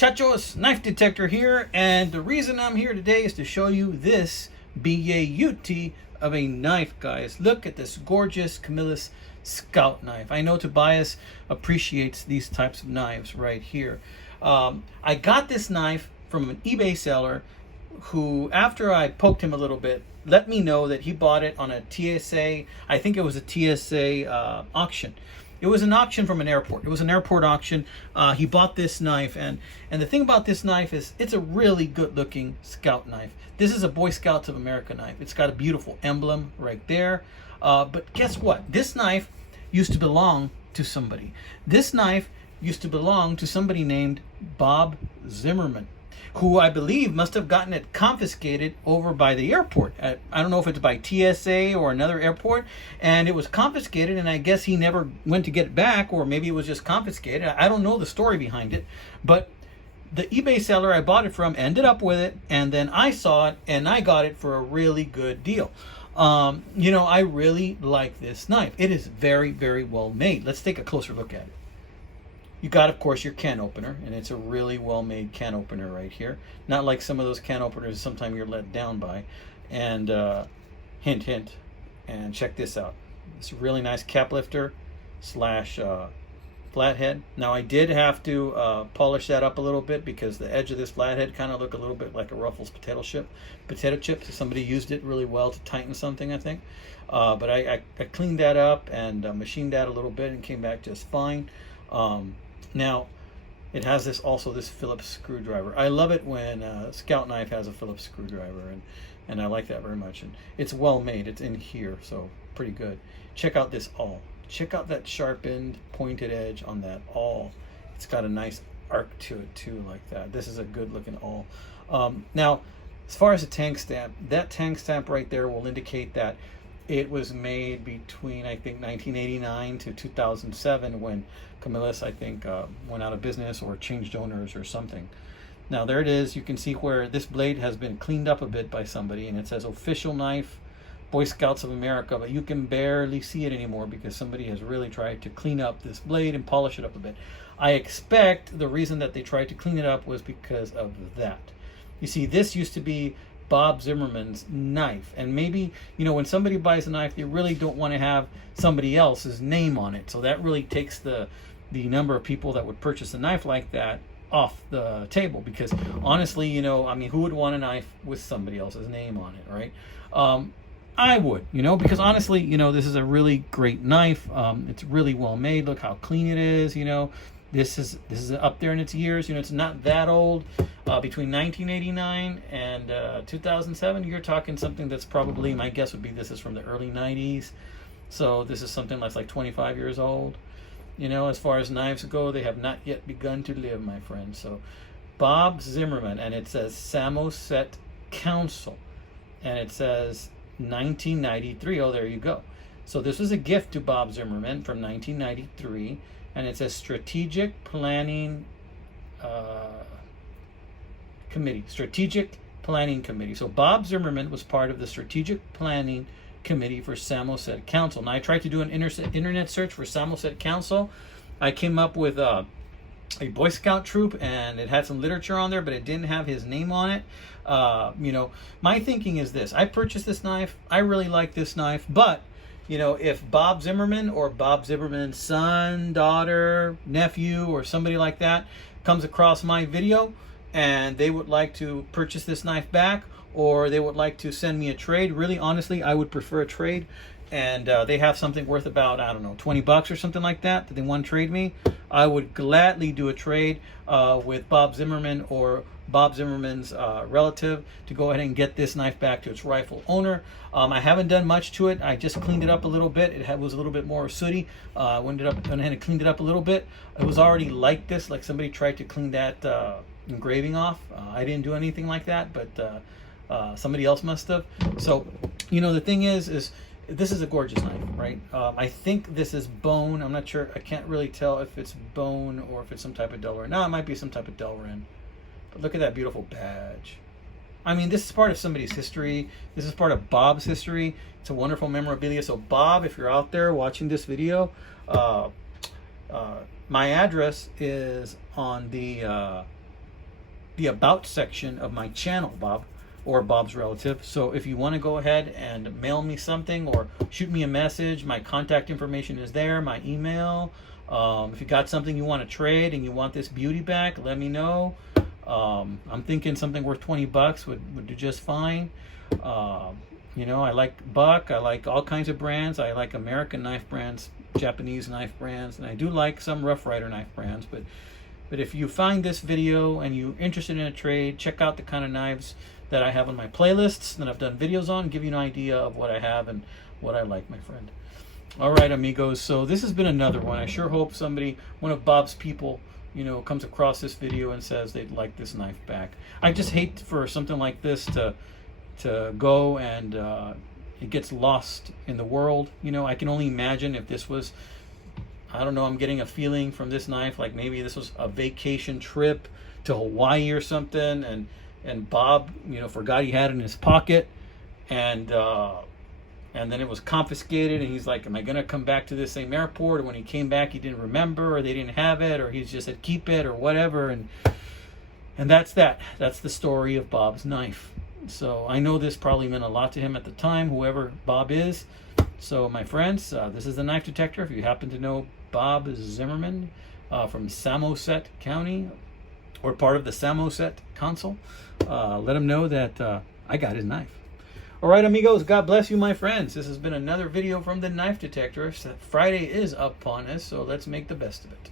muchachos, Knife Detector here, and the reason I'm here today is to show you this beauty of a knife, guys. Look at this gorgeous Camillus Scout knife. I know Tobias appreciates these types of knives right here. I got this knife from an eBay seller who, after I poked him a little bit, let me know that he bought it on a TSA, I think it was a TSA auction. It was an auction from an airport. It was an airport auction. He bought this knife, and the thing about this knife is it's a really good looking Scout knife. This is a Boy Scouts of America knife. It's got a beautiful emblem right there. But guess what? This knife used to belong to somebody. This knife used to belong to somebody named Bob Zimmerman, who I believe must have gotten it confiscated over by the airport. I don't know if it's by TSA or another airport, and it was confiscated, and I guess he never went to get it back, or maybe it was just confiscated. I don't know the story behind it, but the eBay seller I bought it from ended up with it, and then I saw it, and I got it for a really good deal. You know, I really like this knife. It is very, very well made. Let's take a closer look at it. You got, of course, your can opener, and it's a really well-made can opener right here. Not like some of those can openers sometimes you're let down by. And hint, hint, and check this out. It's a really nice cap lifter slash flathead. Now, I did have to polish that up a little bit because the edge of this flathead kind of looked a little bit like a Ruffles potato chip. So somebody used it really well to tighten something, I think. But I cleaned that up and machined that a little bit and came back just fine. Now, it has this Phillips screwdriver. I love it when a Scout knife has a Phillips screwdriver, and I like that very much. And it's well made. It's in here, so pretty good. Check out this awl. Check out that sharpened, pointed edge on that awl. It's got a nice arc to it too, like that. This is a good looking awl. Now, as far as the tank stamp, that tank stamp right there will indicate that it was made between, I think, 1989 to 2007 when Camillus, I think, went out of business or changed owners or something. Now, there it is. You can see where this blade has been cleaned up a bit by somebody, and it says official knife, Boy Scouts of America, but you can barely see it anymore because somebody has really tried to clean up this blade and polish it up a bit. I expect the reason that they tried to clean it up was because of that. You see, this used to be Bob Zimmerman's knife, and maybe, you know, when somebody buys a knife, they really don't want to have somebody else's name on it, so that really takes the number of people that would purchase a knife like that off the table, because honestly, you know, I mean, who would want a knife with somebody else's name on it, right? I would, you know, because honestly, you know, this is a really great knife. It's really well made. Look how clean it is, you know. This is up there in its years. You know, it's not that old. Between 1989 and 2007, you're talking something that's probably, my guess would be this is from the early 90s. So this is something that's like 25 years old. You know, as far as knives go, they have not yet begun to live, my friend. So Bob Zimmerman, and it says Samocet Council, and it says 1993. Oh, there you go. So this was a gift to Bob Zimmerman from 1993, and it says Strategic Planning Committee. Strategic Planning Committee. So Bob Zimmerman was part of the Strategic Planning Committee for Samocet Council. Now, I tried to do an internet search for Samocet Council. I came up with a Boy Scout troop, and it had some literature on there, but it didn't have his name on it. You know, my thinking is this. I purchased this knife. I really like this knife, but you know, if Bob Zimmerman or Bob Zimmerman's son, daughter, nephew, or somebody like that comes across my video and they would like to purchase this knife back, or they would like to send me a trade, really honestly, I would prefer a trade, and they have something worth about, I don't know, 20 bucks or something like that they want to trade me, I would gladly do a trade with Bob Zimmerman or Bob Zimmerman's relative to go ahead and get this knife back to its rightful owner. I haven't done much to it. I just cleaned it up a little bit. It was a little bit more sooty. Went ahead and cleaned it up a little bit. It was already like this, like somebody tried to clean that engraving off. I didn't do anything like that, but somebody else must have. So, you know, the thing is this is a gorgeous knife, right? I think this is bone. I'm not sure. I can't really tell if it's bone or if it's some type of Delrin. No, it might be some type of Delrin. But look at that beautiful badge. I mean, this is part of somebody's history. This is part of Bob's history. It's a wonderful memorabilia. So Bob, if you're out there watching this video, my address is on the the about section of my channel, Bob, or Bob's relative. So if you want to go ahead and mail me something or shoot me a message, my contact information is there, my email. If you got something you want to trade and you want this beauty back, let me know. I'm thinking something worth 20 bucks would do just fine. You know, I like Buck, I like all kinds of brands. I like American knife brands, Japanese knife brands, and I do like some Rough Rider knife brands. But if you find this video and you're interested in a trade, check out the kind of knives that I have on my playlists that I've done videos on, give you an idea of what I have and what I like, my friend. All right, amigos, so this has been another one. I sure hope somebody, one of Bob's people, you know, comes across this video and says they'd like this knife back. I just hate for something like this to go and it gets lost in the world. You know, I can only imagine if this was, I don't know, I'm getting a feeling from this knife like maybe this was a vacation trip to Hawaii or something, and Bob, you know, forgot he had it in his pocket, and then it was confiscated, and he's like, am I gonna come back to this same airport? And when he came back, he didn't remember, or they didn't have it, or he just said keep it or whatever, and that's the story of Bob's knife. So I know this probably meant a lot to him at the time, whoever Bob is. So my friends, this is the Knife Detector. If you happen to know Bob Zimmerman from Samocet County, or part of the Samocet Council, let him know that I got his knife. All right, amigos, God bless you, my friends. This has been another video from the Knife Detector. Friday is upon us, so let's make the best of it.